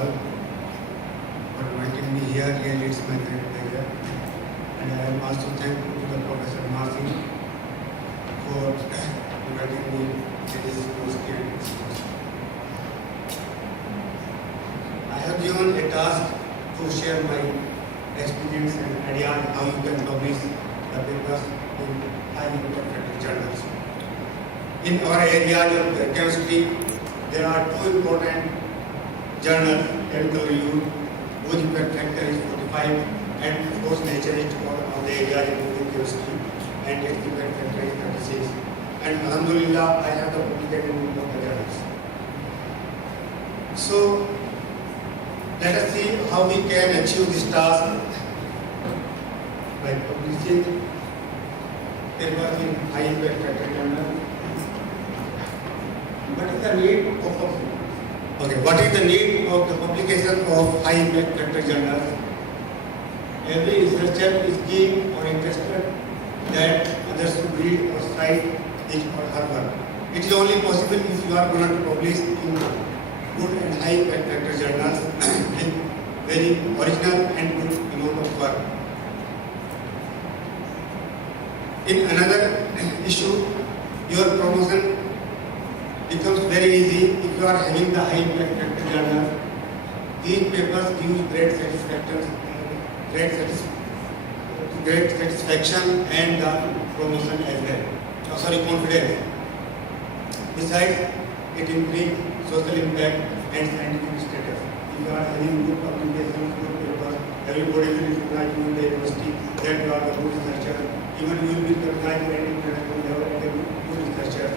all for inviting me here. Really, it's my great pleasure. And I am also thankful to the Professor Martin for inviting me to this post. I have given a task to share my experience and idea on how you can publish the papers in highly protected journals. In our area of chemistry, there are two important journals, chemical review, whose impact factor is 45, and of course Nature is one of the areas in chemistry, and its impact factor is 36. And Alhamdulillah, I have the publicated in both the journals. So, let us see how we can achieve this task by publishing papers in high impact factor journal. What is the need of the publication of high impact factor journals? Every researcher is keen or interested that others should read or cite his or her work. It is only possible if you are going to publish in good and high impact factor journals with very original and good amount of work. In another issue, your promotion becomes very easy if you are having the high impact factor journal. These papers give great satisfaction and the promotion as well. Confidence. Besides, it increases social impact and scientific status. If you are having good publications, good papers, everybody will recognize you in the university that you are the good researcher. Even you will be recognized at international level as a good researcher.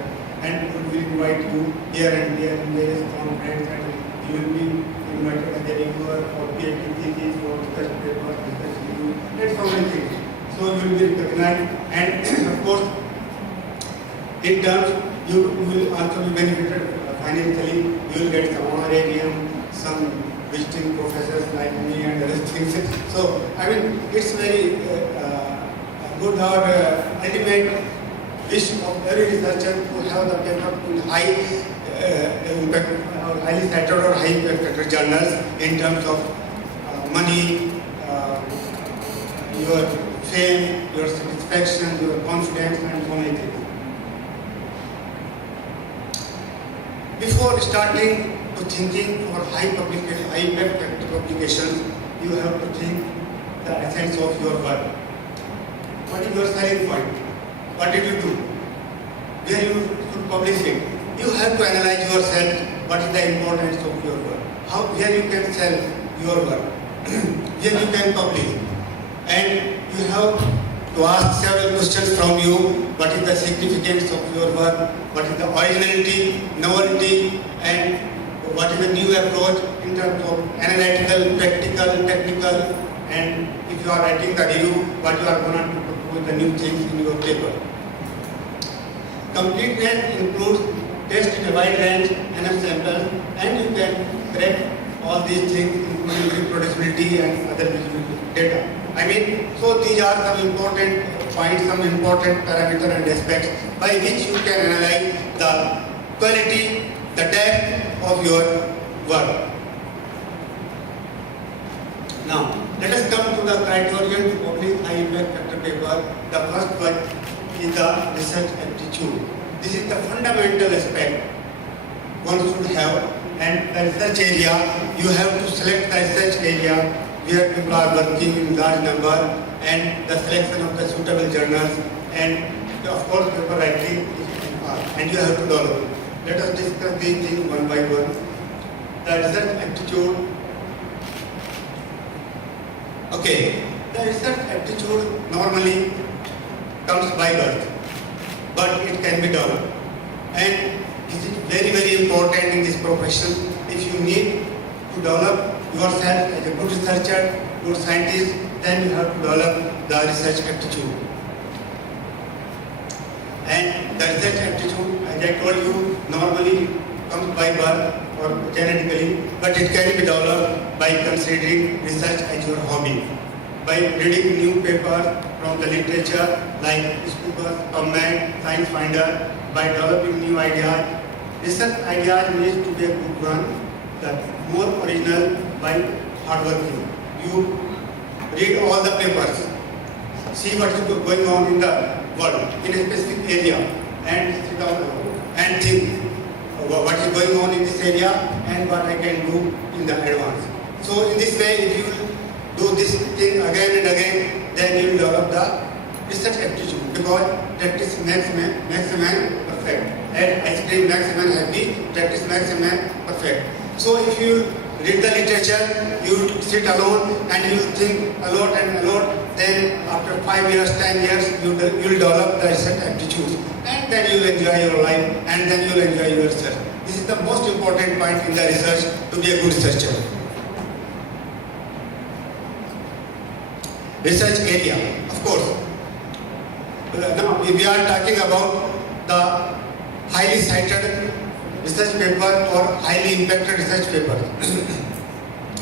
And people will invite you here and there in various conferences, and you will be invited as a reviewer or PhD thesis or research papers, research review, and so many things. So you will be recognized, and of course, in terms, you will also be benefited financially. You will get some honorarium, some visiting professors like me and other things. So, I mean, it's very good or ultimate wish of every researcher to have the paper in high impact, highly cited or high impact journals in terms of money, your fame, your satisfaction, your confidence, and so many things. Before starting to thinking for high impact publications, you have to think the essence of your work. What is your selling point? What did you do? Where you should publish it? You have to analyze yourself. What is the importance of your work? Where you can sell your work? Where you can publish? And you have to ask several questions from you. What is the significance of your work? What is the originality, novelty, and what is the new approach in terms of analytical, practical, technical, and if you are writing the review, what you are going to propose the new things in your paper. Completeness includes test in a wide range, enough samples, and you can correct all these things, including reproducibility and other data. I mean, so these are some important points, some important parameters and aspects by which you can analyze the quality, the depth of your work. Now, let us come to the criterion to publish high impact factor paper. The first one is the research aptitude. This is the fundamental aspect one should have, and the research area, you have to select the research area where people are working in large number, and the selection of the suitable journals, and of course paper writing is part, and you have to develop. Let us discuss these things one by one. The research aptitude. Okay, the research aptitude normally comes by birth, but it can be developed, and this is very, very important in this profession. If you need to develop yourself as a good researcher, good scientist, then you have to develop the research aptitude. And the research aptitude, as I told you, normally comes by birth or genetically, but it can be developed by considering research as your hobby, by reading new papers from the literature like Scopus, PubMed, Science Finder, by developing new ideas. Research ideas needs to be a good one, the more original by hard working. You read all the papers, see what is going on in the world in a specific area, and sit down and think what is going on in this area and what I can do in the advance. So in this way, if you do this thing again and again, then you will develop the research aptitude, because practice makes man perfect. And ice cream makes a man happy, practice makes a man perfect. So if you read the literature, you sit alone and you think a lot and a lot, then after 5 years, 10 years, you will develop the research aptitude. And then you will enjoy your life, and then you will enjoy your research. This is the most important point in the research to be a good researcher. Research area, of course. Now we are talking about the highly cited research paper or highly impacted research paper.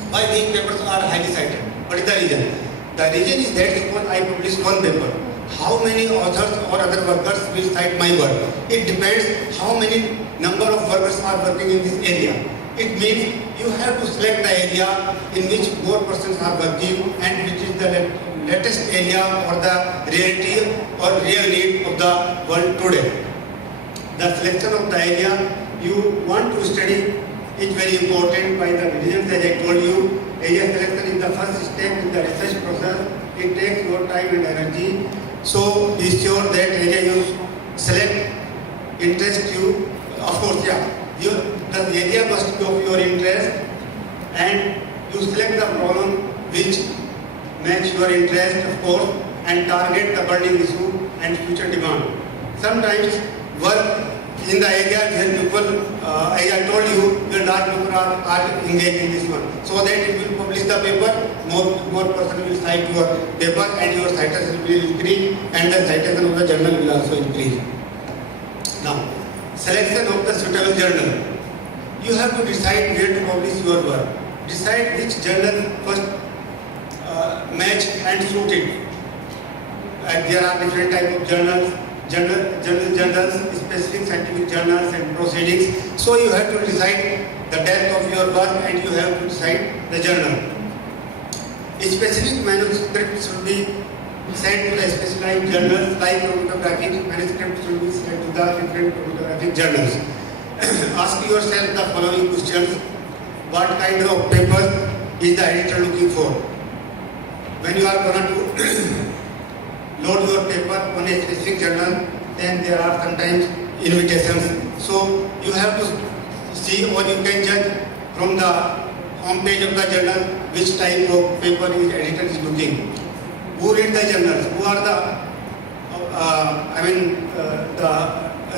Why these papers are highly cited? What is the reason? The reason is that suppose I publish one paper, how many authors or other workers will cite my work? It depends how many number of workers are working in this area. It means you have to select the area in which more persons are working and which is the latest area or the reality or real need of the world today. The selection of the area you want to study is very important by the reasons as I told you. Area selection is the first step in the research process. It takes your time and energy. So be sure that area you select interests you. Of course, the area must be of your interest, and you select the problem which match your interest, of course, and target the burning issue and future demand. Sometimes work in the area where people, as I told you, the dark people are engaged in this one. So that if you publish the paper, more person will cite your paper and your citation will increase and the citation of the journal will also increase. Now, selection of the suitable journal. You have to decide where to publish your work. Decide which journal first match and suit it. There are different types of journals. Journals, specific scientific journals and proceedings. So you have to decide the depth of your work and you have to decide the journal. A specific manuscript should be sent to the specialized journals like chromatographic manuscript should be sent to the different chromatographic journals. Ask yourself the following questions. What kind of paper is the editor looking for? When you are going to load your paper on a specific journal, then there are sometimes invitations. So you have to see or you can judge from the home page of the journal which type of paper the editor is looking. Who read the journals? Who are the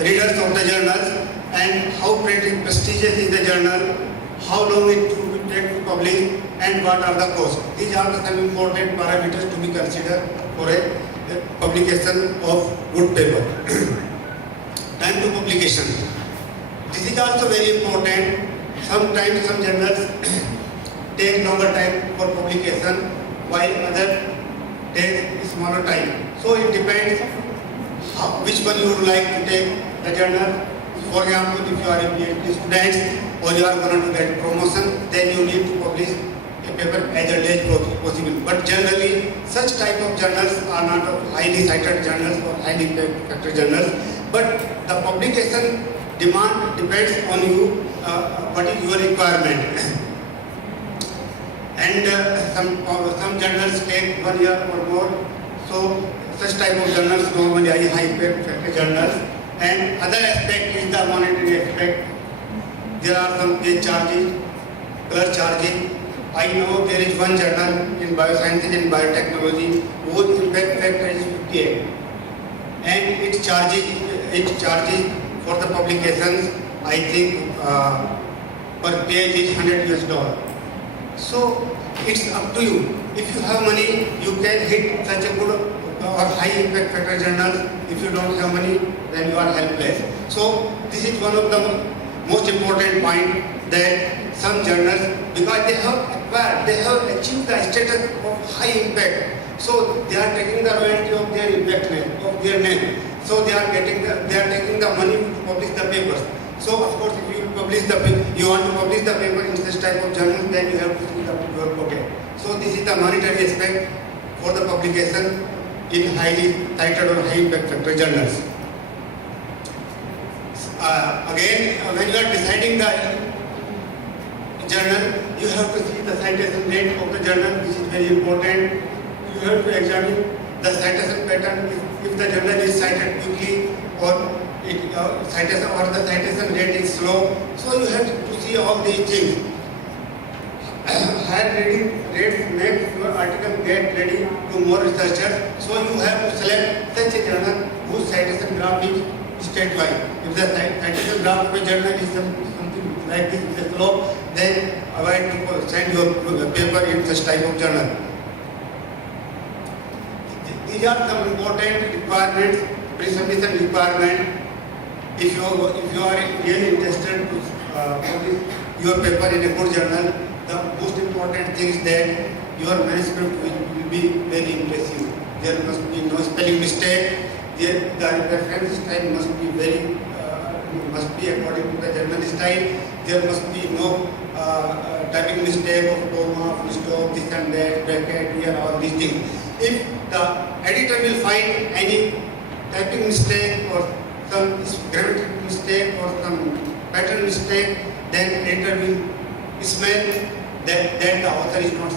readers of the journals, and how prestigious is the journal, how long it will take to publish, and what are the costs. These are the some important parameters to be considered for a publication of good paper. Time to publication. This is also very important. Sometimes some journals take longer time for publication while others take smaller time. So it depends which one you would like to take the journal. For example, if you are a PhD student or you are going to get promotion, then you need to publish a paper as early as possible. But generally, such type of journals are not highly cited journals or highly impacted journals. But the publication demand depends on you, what is your requirement. And some journals take 1 year or more. So such type of journals normally are high impacted journals. And other aspect is the monetary aspect. There are some page charges, color charging. I know there is one journal in biosciences and biotechnology whose impact factor is 58, and it charges for the publications. I think per page is $100. So it's up to you. If you have money, you can hit such a good or high impact factor journals. If you don't have money, then you are helpless. So this is one of the most important point, that some journals, because they have achieved the status of high impact, so they are taking the royalty of their impact name, of their name. So they are taking the money to publish the papers. So of course, if you publish the you want to publish the paper in such type of journal, then you have to see your pocket. So this is the monetary aspect for the publication in highly cited or high impact factor journals. Again, when you are deciding the journal, you have to see the citation rate of the journal. This is very important. You have to examine the citation pattern. If the journal is cited quickly or citation or the citation rate is slow, so you have to see all these things. Higher reading rates make your article get ready to more researchers. So you have to select such a journal whose citation graph is statewide. If the citation graph of a journal is something like this, is slow, then avoid to send your paper in such type of journal. These are some important requirements, pre-submission requirement. If you are really interested to publish your paper in a good journal, the most important thing is that your manuscript will be very impressive. There must be no spelling mistake. The reference style must be according to the German style. There must be no typing mistake of comma, full stop, this and that, bracket, here, all these things. If the editor will find any typing mistake or some grammatical mistake or some pattern mistake, then editor will smell that the author is not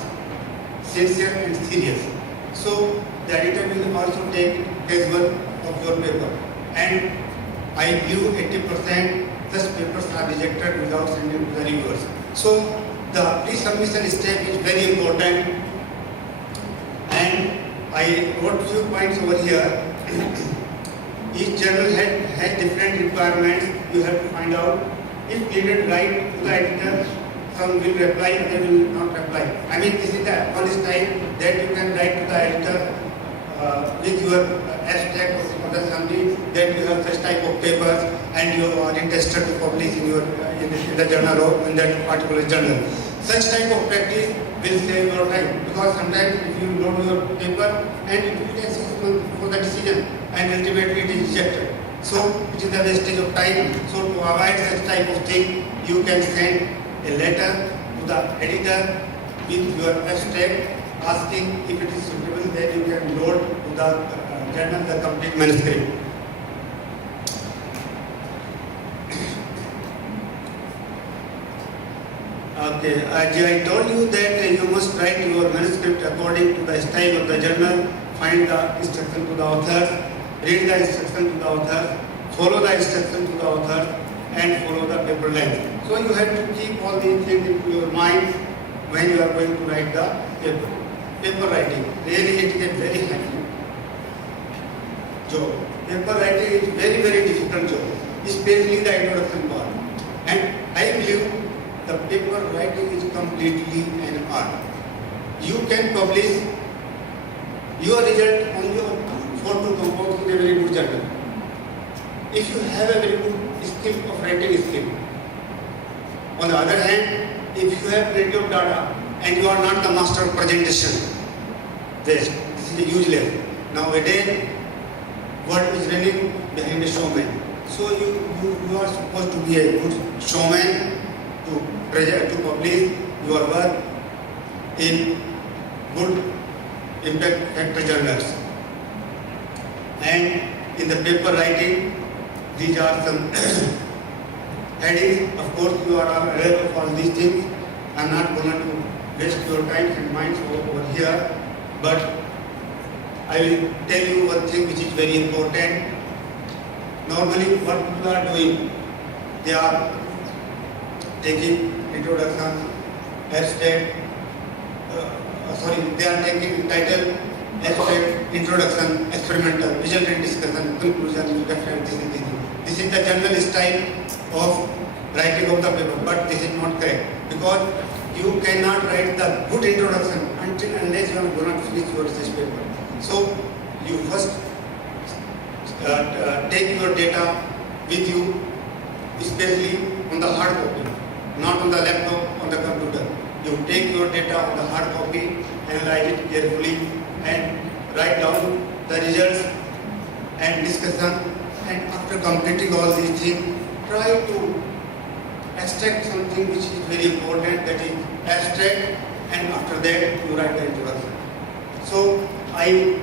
sincere and serious. So the editor will also take casual of your paper. And I believe 80% such papers are rejected without sending to the reviewers. So the pre-submission step is very important. And I wrote few points over here. Each journal has different requirements. You have to find out. If needed, write to the editor. Some will reply, others will not reply. I mean, this is the only time that you can write to the editor with your abstract or the summary that you have such type of papers and you are interested to publish in the journal or in that particular journal. Such type of practice will save your time, because sometimes if you don't do your paper and it will take 6 months for the decision and ultimately it is rejected. So it is the wastage of time. So to avoid such type of thing, you can send a letter to the editor with your abstract asking if it is suitable, then you can load to the journal the complete manuscript. Okay, as I told you that you must write your manuscript according to the style of the journal, find the instruction to the author, read the instruction to the author, follow the instruction to the author, and follow the paper length. So you have to keep all these things in your mind when you are going to write the paper. Paper writing, really it is a very happy job. Paper writing is very, very difficult job, especially the introduction part. And I believe the paper writing is completely an art. You can publish your result on your photo compose in a very good journal. If you have a very good skill of writing skill. On the other hand, if you have plenty of data and you are not the master of presentation, this is useless. Nowadays, what is running behind a showman? So you are supposed to be a good showman to publish your work in good impact factor journals. And in the paper writing, these are some headings. Of course, you are all aware of all these things. I am not going to waste your time and minds over here, but I will tell you one thing which is very important. Normally, what people are doing, they are taking introduction, abstract, they are taking title, abstract, introduction, experimental, result and discussion, conclusion, reference, this is the general style of writing of the paper, but this is not correct, because you cannot write the good introduction unless you are going to finish your research paper. So you first take your data with you, especially on the hard copy, not on the laptop, on the computer. You take your data on the hard copy, analyze it carefully, and write down the results and discussion. And after completing all these things, try to extract something which is very important, that is abstract, and after that you write the introduction. So I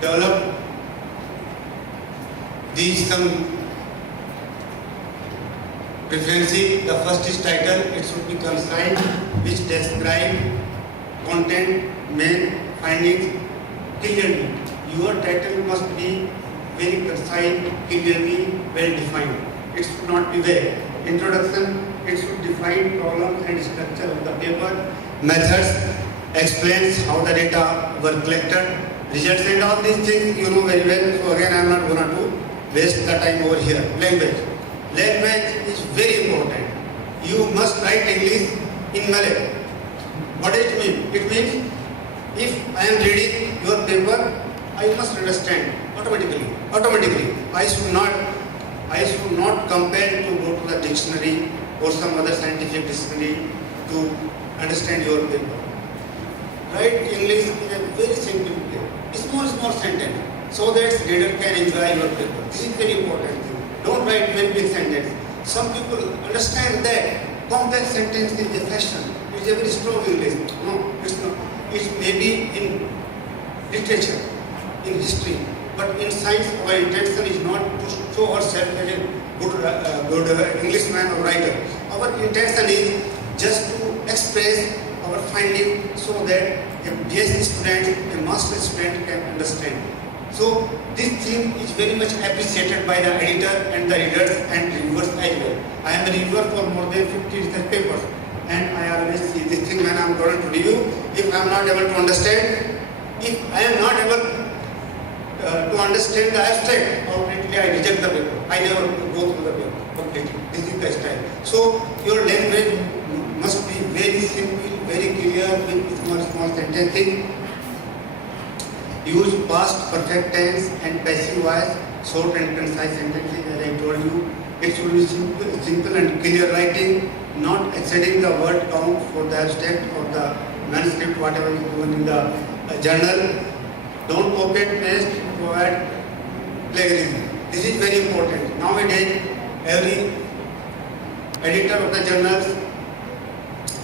developed these some preferences. The first is title. It should be concise, which describe content, main findings clearly. Your title must be very concise, clearly, well defined. It should not be vague. Introduction, it should define problems and structure of the paper, methods, explains how the data were collected, results, and all these things you know very well. So again, I am not going to waste the time over here. Language. Language is very important. You must write English in Malay. What does it mean? It means if I am reading your paper, I must understand automatically. I should not compel to go to the dictionary or some other scientific dictionary to understand your paper. Write English in a very simple way, small sentence, so that reader can enjoy your paper. This is very important thing. Don't write very big sentence. Some people understand that complex sentence is a fashion. It is a very strong English. No, it's not. It may be in literature, in history, but in science our intention is not to show ourselves as a good Englishman or writer. Our intention is just to express our finding so that a PhD student, a master student can understand. So this thing is very much appreciated by the editor and the readers and reviewers as well. I am a reviewer for more than 50 research papers, and I always see this thing when I am going to review. If I am not able to understand, if I am not able to understand the abstract, completely I reject the paper. I never go through the paper completely. This is the style. So your language must be very simple, very clear, with small sentences. Use past perfect tense and passive voice, short and concise sentences, as I told you. It should be simple and clear writing, not exceeding the word count for the abstract or the manuscript, whatever is given in the journal. Don't copy and paste to avoid plagiarism. This is very important. Nowadays, every editor of the journals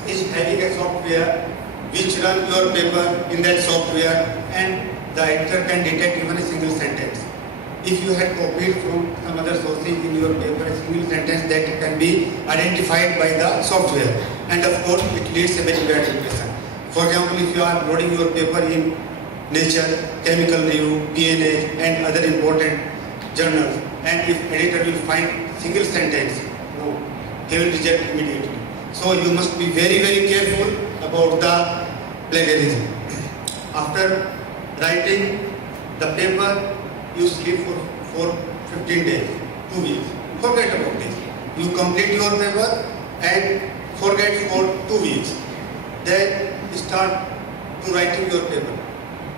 is having a software which runs your paper in that software, and the editor can detect even a single sentence. If you had copied from some other sources in your paper a single sentence, that can be identified by the software, and of course it leads a very bad impression. For example, if you are loading your paper in Nature, Chemical Review, PNA, and other important journals, and if editor will find single sentence, no, he will reject immediately. So you must be very, very careful about the plagiarism. After writing the paper, you sleep for 15 days, 2 weeks. Forget about this. You complete your paper and forget for 2 weeks. Then start to writing your paper,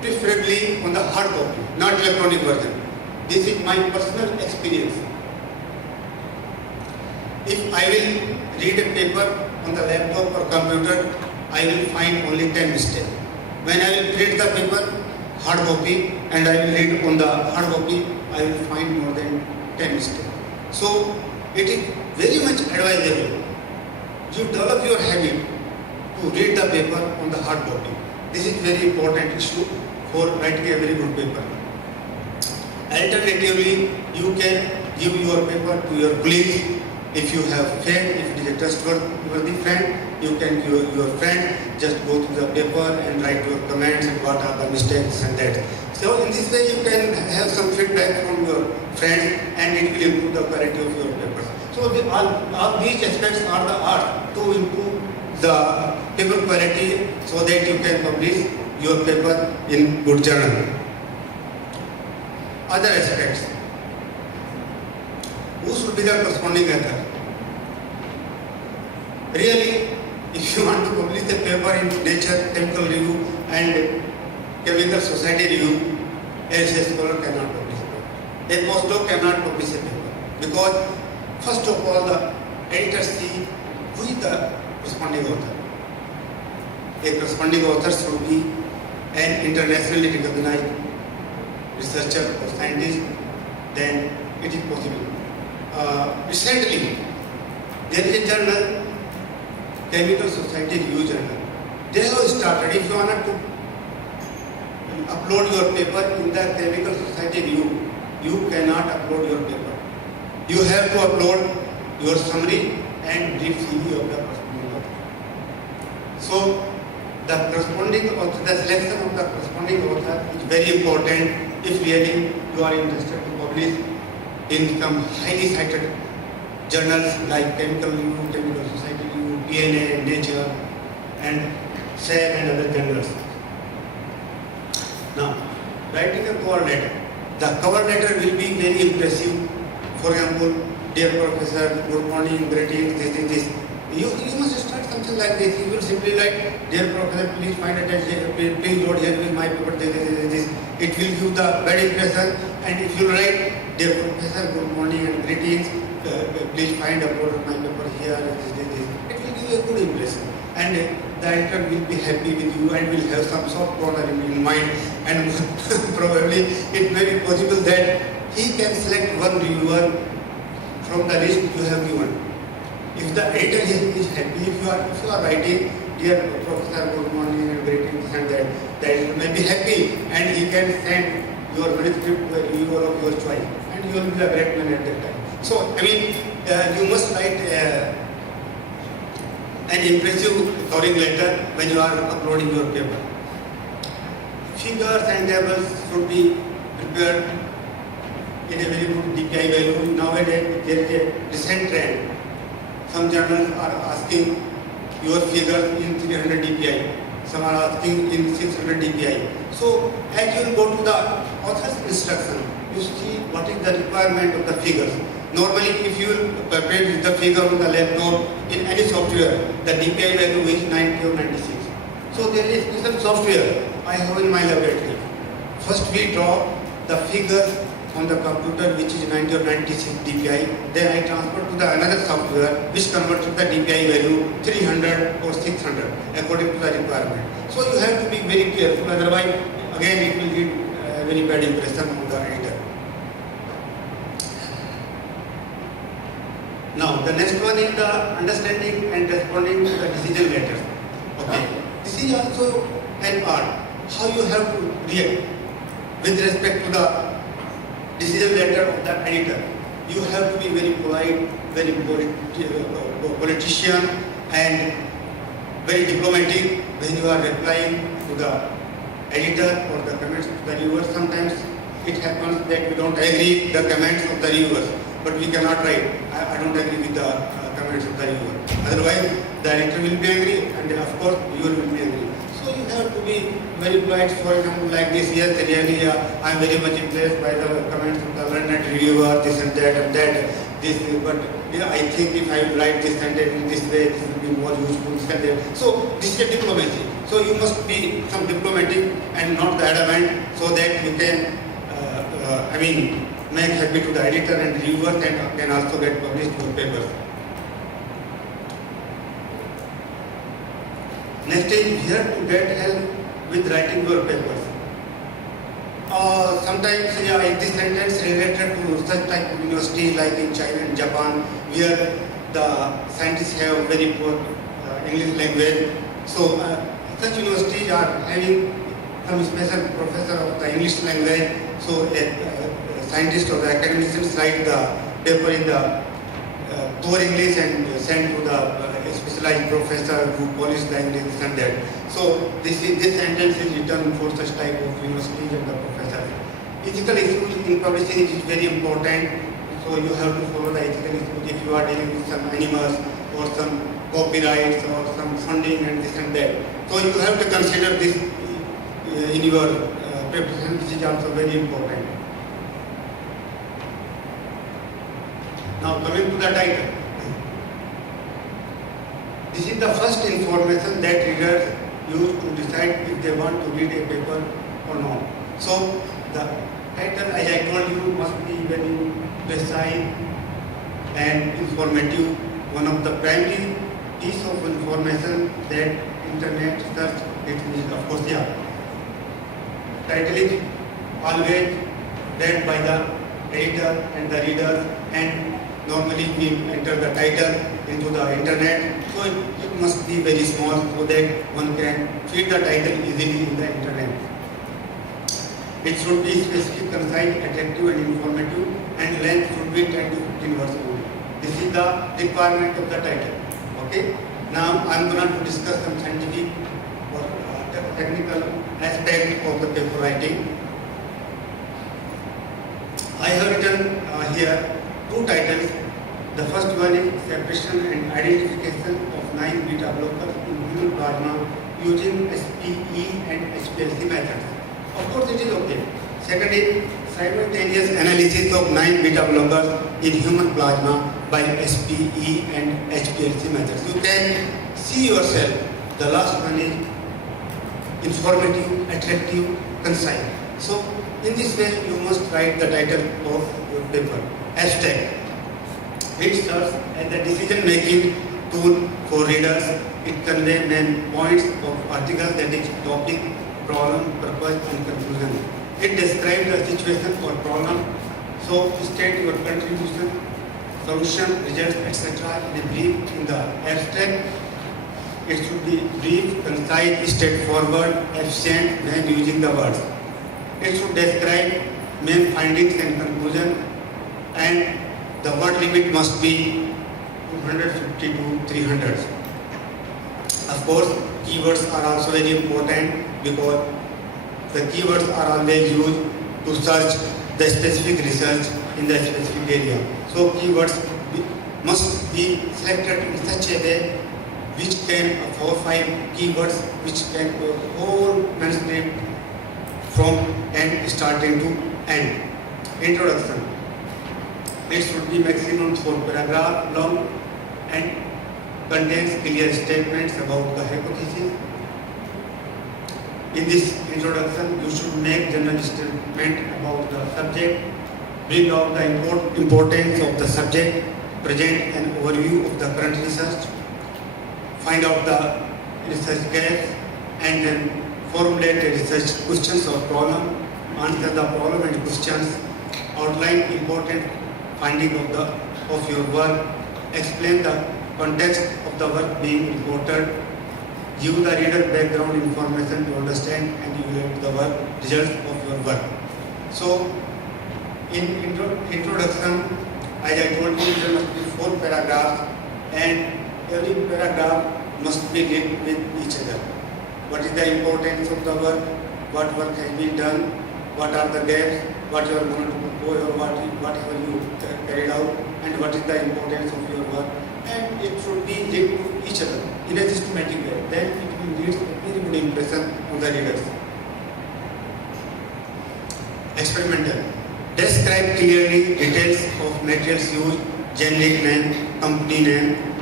preferably on the hard copy, not electronic version. This is my personal experience. If I will read a paper on the laptop or computer, I will find only 10 mistakes. When I will read the paper, hard copy, and I will read on the hard copy, I will find more than 10 mistakes. So it is very much advisable you develop your habit to read the paper on the hard copy. This is very important issue for writing a very good paper. Alternatively, you can give your paper to your colleagues. If you have friend, if it is a trustworthy friend, you can give your friend, just go through the paper and write your comments and what are the mistakes and that. So in this way you can have some feedback from your friends and it will improve the quality of your papers. So all these aspects are the art to improve the paper quality so that you can publish your paper in good journal. Other aspects. Who should be the corresponding author? Really, if you want to publish a paper in Nature, Chemical Review and Chemical Society Review, a research scholar cannot publish a paper. A postdoc cannot publish a paper because first of all the editor see who is the corresponding author. A corresponding author should be an internationally recognized researcher or scientist, then it is possible. Recently, There is a journal, Chemical Society Review Journal. They have started, if you want to upload your paper in the Chemical Society Review, you cannot upload your paper. You have to upload your summary and brief CV of the corresponding author. So, the corresponding author, the selection of the corresponding author is very important if really you are interested to publish in some highly cited journals like Chemical Review, Chemical Society Review, DNA, Nature, and Cell and other journals. Now, writing a cover letter. The cover letter will be very impressive. For example, dear professor, good morning, greetings, this. You must start something like this. You will simply write, dear professor, please find attention, please note here with my paper, this. It will give the bad impression. And if you write, dear professor, good morning and greetings, please find upload my paper here, this. It will give a good impression. And the editor will be happy with you and will have some soft corner in mind. And probably it may be possible that he can select one reviewer from the list you have given. If the editor is happy, if you are writing, dear professor, good morning and greetings and that, the editor may be happy and he can send your manuscript to a reviewer of your choice and you will be a great man at that time. So, I mean, you must write an impressive covering letter when you are uploading your paper. Figures and tables should be prepared in a very good DPI value. Nowadays, there is a recent trend. Some journals are asking your figures in 300 dpi, some are asking in 600 dpi. So, as you will go to the author's instruction, you see what is the requirement of the figures. Normally, if you will prepare the figure on the laptop in any software, the dpi value is 90 or 96. So, there is special software I have in my laboratory. First, we draw the figures on the computer which is 90 or 96 dpi, then I transfer to the another software which converts to the dpi value 300 or 600 according to the requirement. So you have to be very careful, otherwise again it will give a very bad impression on the editor. Now the next one is the understanding and responding to the decision letters. Okay, this is also an art, how you have to react with respect to the decision letter of the editor. You have to be very polite, very politician and very diplomatic when you are replying to the editor or the comments of the reviewer. Sometimes it happens that we don't agree the comments of the reviewers, but we cannot write, I don't agree with the comments of the reviewer. Otherwise, the editor will be angry and of course you will be angry. So you have to be very polite. For example, like this, yes, really, I am very much impressed by the comments of the learned reviewer, this and that, this, but I think if I write this sentence in this way, this will be more useful, this and that. So this is a diplomacy. So you must be some diplomatic and not the adamant, so that you can, make happy to the editor and reviewers and can also get published your papers. Next is here to get help with writing your papers. Sometimes this sentence related to such type of universities like in China and Japan, where the scientists have very poor English language. So such universities are having some special professor of the English language. So a scientist or the academicians write the paper in the poor English and send to the specialized professor who polish the English and that. So this sentence is written for such type of universities and the professors. Ethical issues in publishing is very important. So you have to follow the ethical issues if you are dealing with some animals or some copyrights or some funding and this and that. So you have to consider this in your preparation, which is also very important. Now coming to the title. This is the first information that readers use to decide if they want to read a paper or not. So the title, as I told you, must be very precise and informative. One of the primary piece of information that internet search, it is of course title is always read by the editor and the reader, and normally we enter the title into the internet. So it must be very small so that one can feed the title easily in the internet. It should be specific, concise, attractive and informative, and length should be 10 to 15 words only. This is the requirement of the title. Okay. Now I am going to discuss some scientific or technical aspect of the paper writing. I have written here two titles. The first one is separation and identification of 9 beta blockers in human plasma using SPE and HPLC methods. Of course, it is okay. Second is simultaneous analysis of 9 beta blockers in human plasma by SPE and HPLC methods. You can see yourself. The last one is informative, attractive, concise. So, in this way, you must write the title of your paper. Abstract. It serves as a decision-making tool for readers. It conveys main points of articles, that is topic, problem, purpose and conclusion. It describes the situation or problem. So state your contribution, solution, results, etc. in a brief in the abstract. It should be brief, concise, straightforward, efficient when using the words. It should describe main findings and conclusion, and the word limit must be 250 to 300. Of course, keywords are also very important because the keywords are always used to search the specific research in the specific area. So keywords must be selected in such a way which can 4 or 5 keywords which can whole manuscript from end starting to end. Introduction. It should be maximum 4 paragraphs long and contains clear statements about the hypothesis. In this introduction, you should make general statement about the subject, bring out the importance of the subject, present an overview of the current research, find out the research gaps, and then formulate a research questions or problem, answer the problem and questions, outline important finding of your work, explain the context of the work being reported, give the reader background information to understand and evaluate the work results of your work. So, in introduction, as I told you, there must be 4 paragraphs, and every paragraph must be linked with each other. What is the importance of the work? What work has been done? What are the gaps? What you are going to propose, or what have you carried out? And what is the importance of your work? And it should be linked to each other in a systematic way. Then it will lead a very good impression on the readers. Experimental. Describe clearly details of materials used, generic name, company name,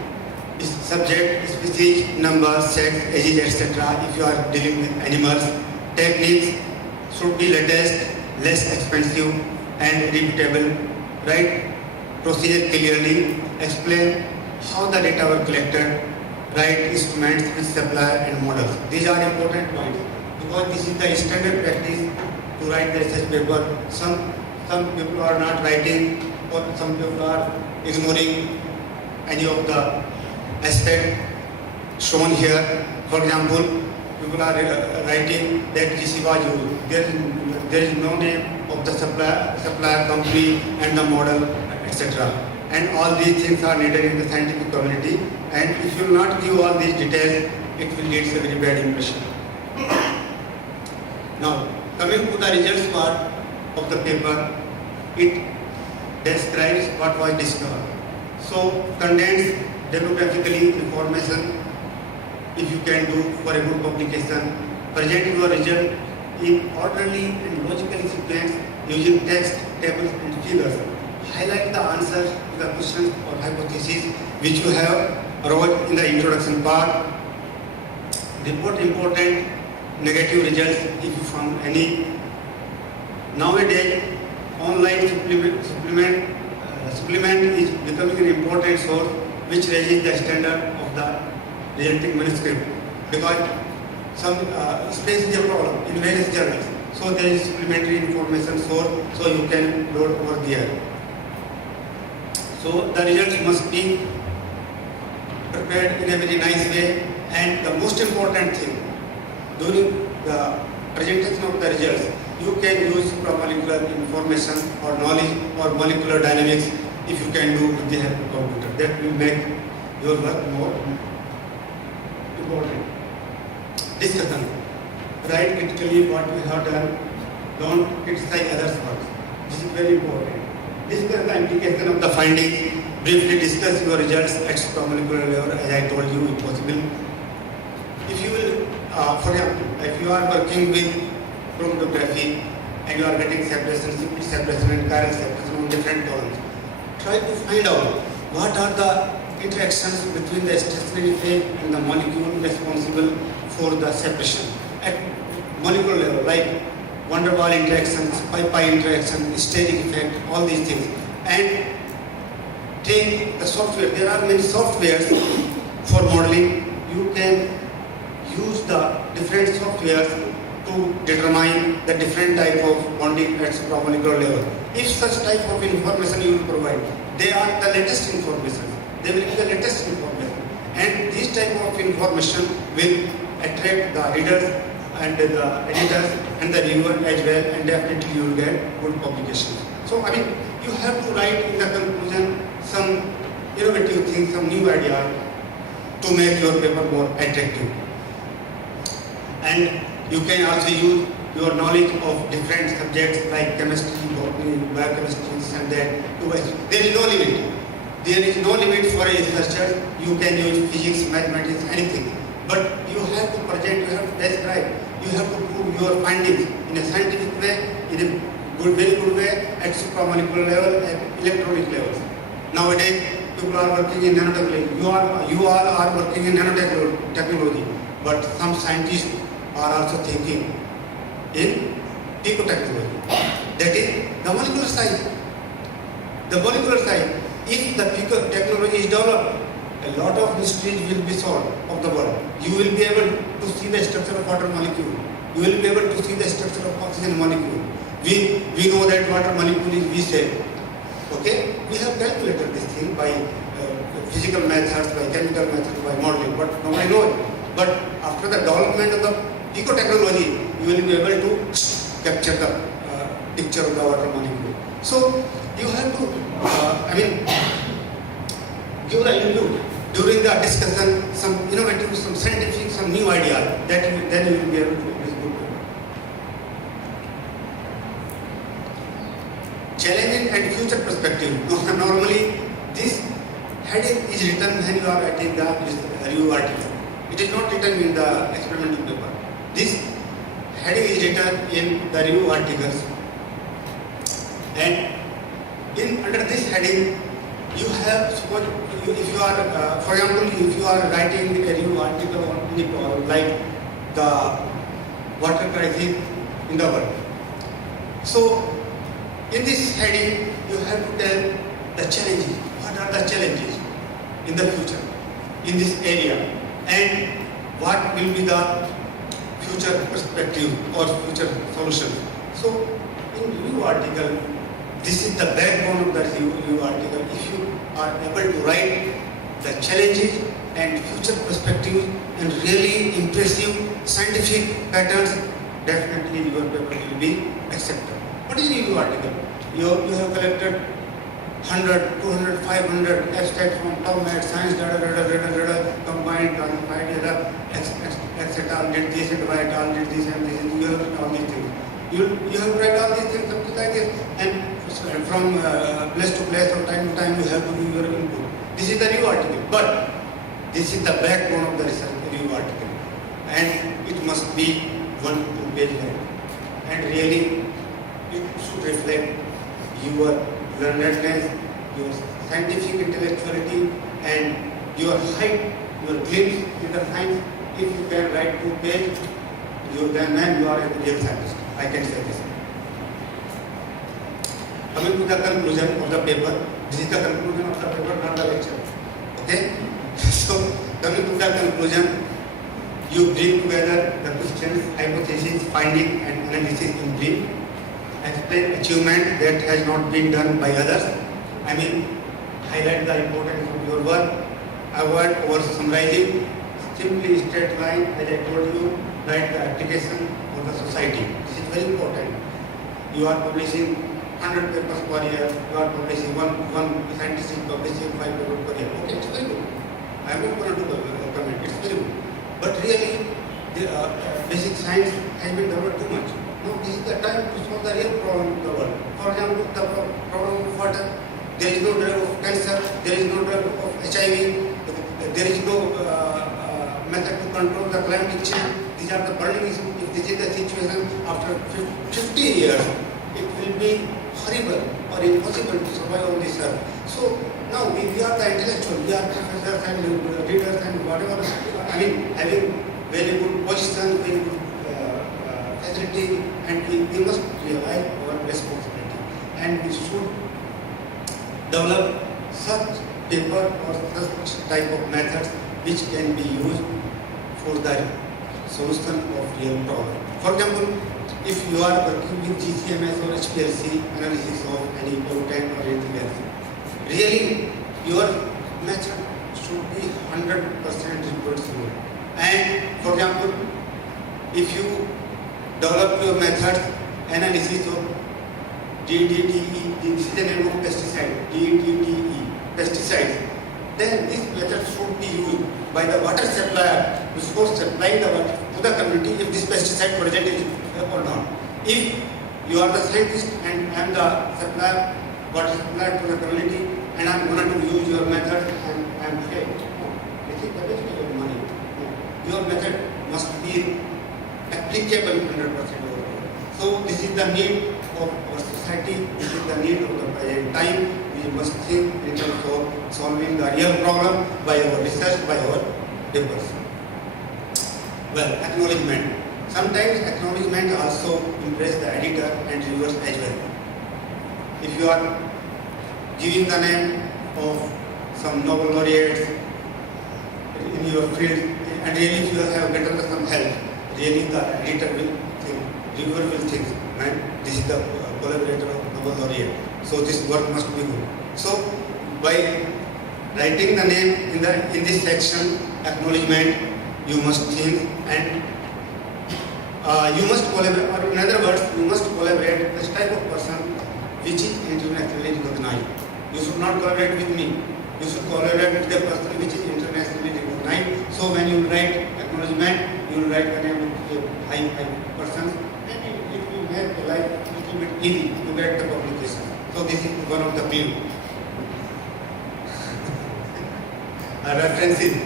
subject, species, number, sex, ages, etc. If you are dealing with animals, techniques should be latest, less expensive and repeatable. Write procedure clearly, explain how the data were collected, write instruments with supplier and models. These are important points because this is the standard practice to write the research paper. Some people are not writing, or some people are ignoring any of the aspect shown here. For example, people are writing that GC was used. There is no name of the supplier company and the model, etc. And all these things are needed in the scientific community. And if you will not give all these details, it will lead to a very bad impression. Now, coming to the results part of the paper, it describes what was discovered. So, condense demographically information if you can do for a good publication. Present your result in orderly and logical sequence using text, tables and figures. Highlight the answers to the questions or hypotheses which you have wrote in the introduction part. Report important negative results if you found any. Nowadays, online supplement is becoming an important source which raises the standard of the resulting manuscript, because some space is a problem in various journals. So there is supplementary information source, so you can load over there. So the results must be prepared in a very nice way. And the most important thing, during the presentation of the results, you can use molecular information or knowledge or molecular dynamics if you can do with the help of computer. That will make your work more important. Discussion. Write critically what we have done. Don't criticize others' work. This is very important. Discuss the implication of the findings. Briefly discuss your results at supramolecular level, as I told you, if possible. If you will, for example, if you are working with chromatography and you are getting separation, simple separation and chiral separation on different tones, try to find out what are the interactions between the stationary phase and the molecule responsible for the separation at molecular level, like van der Waal interactions, pi interaction, steric effect, all these things. And take the software. There are many softwares for modeling. You can use the different softwares to determine the different type of bonding at supramolecular level. If such type of information you will provide, they are the latest information. They will be the latest information. And this type of information will attract the readers and the editors and the reviewer as well, and definitely you will get good publications. So, I mean, you have to write in the conclusion some innovative things, some new idea to make your paper more attractive. And you can also use your knowledge of different subjects like chemistry, botany, biochemistry, and that to achieve. There is no limit. There is no limit for a researcher. You can use physics, mathematics, anything. But you have to present, you have to describe, you have to prove your findings in a scientific way, in a good, very good way, at supramolecular level, at electronic levels. Nowadays, people are working in nanotechnology. You all are working in nanotechnology, but some scientists are also thinking in picotechnology. That is the molecular science. The molecular science. If the picotechnology is developed, a lot of mysteries will be solved of the world. You will be able to see the structure of water molecule. You will be able to see the structure of oxygen molecule. We know that water molecule is V-shaped. Okay? We have calculated this thing by physical methods, by chemical methods, by modeling, but nobody knows. But after the development of the picotechnology, you will be able to capture the picture of the water molecule. So you have to, give the input during the discussion, some innovative, some scientific, some new idea. Then you will be able to produce good paper. Challenging and future perspective. Normally, this heading is written when you are writing the review article. It is not written in the experimental paper. This heading is written in the review articles. And under this heading, you have, suppose if you are, for example, if you are writing a review article on any problem like the water crisis in the world. So, in this heading, you have to tell the challenges. What are the challenges in the future in this area, and what will be the future perspective or future solution. So, in review article, this is the backbone of the review article. If you are able to write the challenges and future perspectives and really impressive scientific patterns, definitely your paper will be accepted. What is review article? You have collected 100, 200, 500 abstracts from PubMed, Science, combined, classified data, etc. Did this and why it all did this and this, and you have written all these things. You have to write all these things, something like this, and from place to place or time to time you have to give your input. This is the review article, but this is the backbone of the research review article, and it must be 1-2 page long, and really it should reflect your learnedness, your scientific intellectuality, and your height, your glimpse in the science. If you can write 2 pages, then you are a real scientist. I can say this. Coming to the conclusion of the paper, this is the conclusion of the paper, not the lecture. Okay? So, coming to the conclusion, you bring together the questions, hypothesis, finding, and analysis in brief. Explain achievement that has not been done by others. I mean, highlight the importance of your work, avoid over summarizing. Simply straight line, as I told you, write the application for the society. This is very important. You are publishing 100 papers per year, you are publishing one scientist is publishing 5 papers per year. Okay, it's very good. I am not going to do the comment, it's very good. But really, the basic science has been developed too much. Now this is the time to solve the real problem in the world. For example, the problem of water. There is no drug of cancer, there is no drug of HIV, there is no method to control the climate change. These are the burning issues. If this is the situation after 50 years, it will be horrible or impossible to survive on this earth. So now we are the intellectuals, we are professors and readers and whatever. I mean, having very good position, very good facility, and we must realize our responsibility. And we should develop such paper or such type of methods which can be used for the solution of real problem. For example, if you are working with GCMS or HPLC analysis of any pollutant or anything else, really your method should be 100% reproducible. And for example, if you develop your method analysis of DDTE, this is the name of pesticide, DDTE, pesticides, then this method should be used by the water supplier before supplying the water to the community if this pesticide present is or not. If you are the scientist and I am the supplier, water supplier to the community, and I am going to use your method and I am okay. No, this is the waste of your money. No. Your method must be applicable 100% over here. So this is the need of our society, this is the need of the present time. We must think in terms of solving the real problem by our research, by our papers. Well, acknowledgement. Sometimes acknowledgement also impress the editor and reviewers as well. If you are giving the name of some Nobel laureates in your field, and really if you have gotten some help, really the editor will think, reviewer will think, man, this is the collaborator of Nobel laureate. So this work must be good. So by writing the name in this section, acknowledgement, you must think and you must collaborate, or in other words, you must collaborate with this type of person which is internationally recognized. You should not collaborate with me. You should collaborate with the person which is internationally recognized. So when you write acknowledgement, you will write the name of the high person, and it will make the life a little bit easy to get the publication. So this is one of the view. References.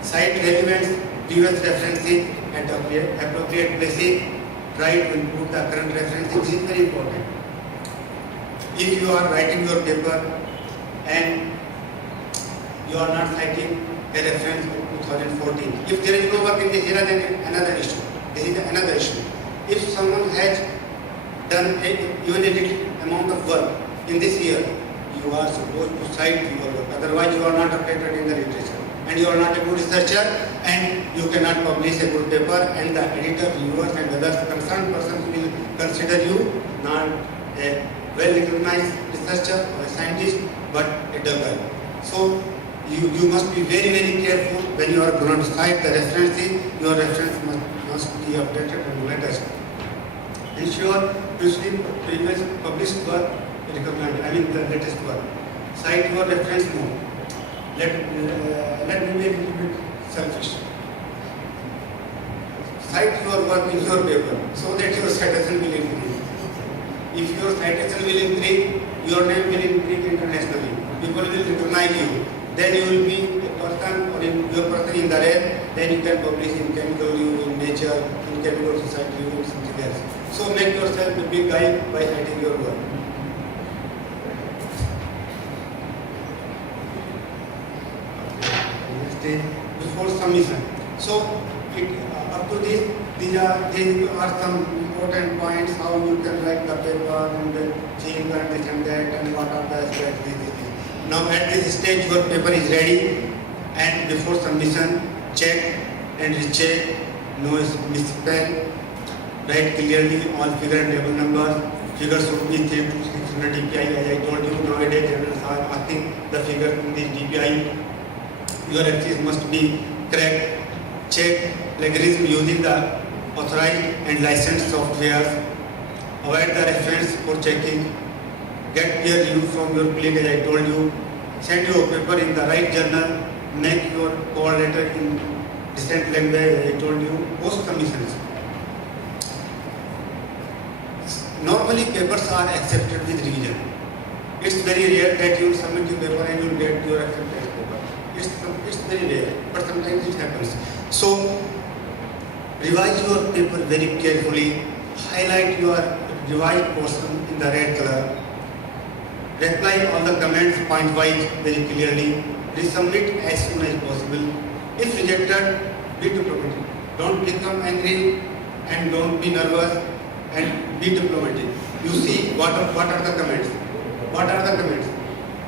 Cite relevance, previous references at appropriate places. Try to include the current references. This is very important. If you are writing your paper and you are not citing a reference of 2014, if there is no work in this era, then another issue. This is another issue. If someone has done even a little amount of work in this year, you are supposed to cite your work. Otherwise, you are not updated in the literature, and you are not a good researcher, and you cannot publish a good paper, and the editor, reviewers, and other concerned persons will consider you not a well-recognized researcher or a scientist, but a dull guy. So you must be very, very careful when you are going to cite the references. Your reference must be updated and latest. Ensure previous published work recognized. I mean the latest work. Cite your reference more. Let me be a little bit selfish. Cite your work in your paper so that your citation will increase. If your citation will increase, your name will increase internationally. People will recognize you. Then you will be a person, or your person in the race. Then you can publish in chemical review, in nature, in chemical society review, something else. So make yourself a big guy by citing your work. Before submission. So up to this, these are some important points how you can write the paper and change and this and that and what are the aspects. Now at this stage your paper is ready, and before submission check and recheck, no misspell, write clearly all figure and table numbers. Figures should be 3 to 600 dpi. As I told you, nowadays journals are asking the figure in this dpi. your access must be correct. Check plagiarism using the authorized and licensed software. Avoid the reference for checking. Get peer review from your colleague as I told you. Send your paper in the right journal. Make your call letter in decent language as I told you. Post submissions. Normally papers are accepted with revision. It's very rare that you submit your paper and you get your acceptance paper. It's very rare, but sometimes it happens. So revise your paper very carefully. Highlight your revised portion in the red color. Reply all the comments point-wise very clearly. Resubmit as soon as possible. If rejected, be diplomatic. Don't become angry and don't be nervous and be diplomatic. You see what are the comments? What are the comments?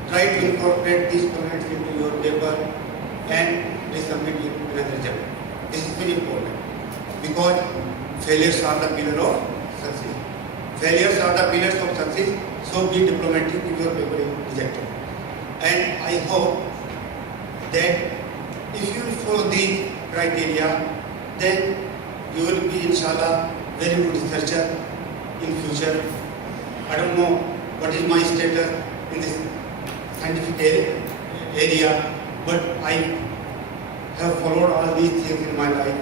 Try to incorporate these comments into your paper and resubmit it in another chapter. This is very important because failures are the pillar of success. Failures are the pillars of success. So be diplomatic if your paper is rejected. And I hope that if you follow these criteria, then you will be, inshallah, very good researcher in future. I don't know what is my status in this scientific area, but I have followed all these things in my life,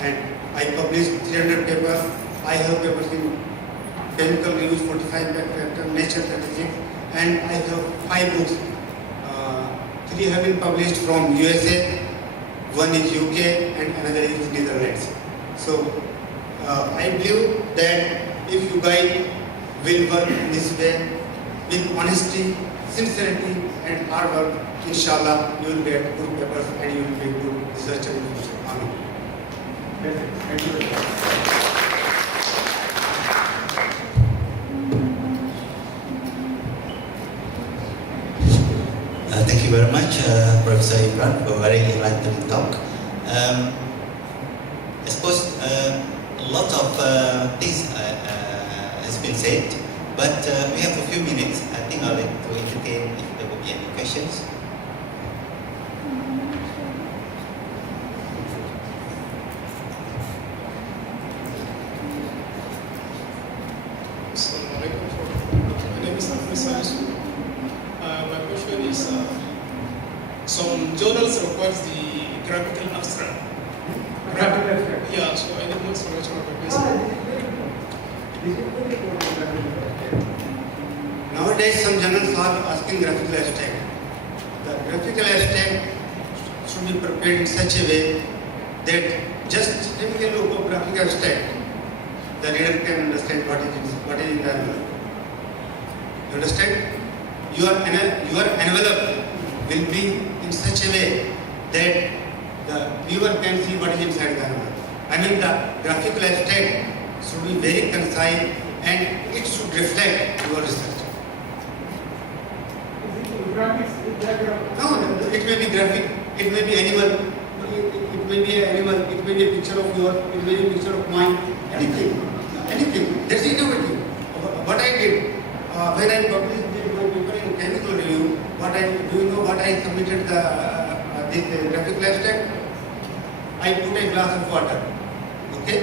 and I published 300 papers. I have papers in chemical reviews, 45 factor, Nature 36, and I have 5 books. 3 have been published from USA, 1 is UK, and another is Netherlands. So I believe that if you guys will work in this way with honesty, sincerity, and hard work, inshallah, you will get good papers and you will be a good researcher in the future. Amen. Thank you very much. Thank you very much, Professor Imran, for a very enlightening talk. I suppose a lot of things has been said, but we have a few minutes. I think I'll like to entertain if there will be any questions. My name is Professor Yusuf. My question is, some journals request the graphical abstract. Yeah, so I need more information about this. Nowadays, some journals are asking graphical abstract. The graphical abstract should be prepared in such a way that just having a look of graphical abstract, the reader can understand what is in the envelope. You understand? Your envelope will be in such a way that the viewer can see what is inside the envelope. I mean, the graphical abstract should be very concise and it should reflect your research. No, it may be graphic, it may be animal, it may be an animal, it may be a picture of yours, it may be a picture of mine, anything. That's innovative. What I did when I published my paper in chemical review, do you know what I submitted this graphical abstract? I put a glass of water, okay?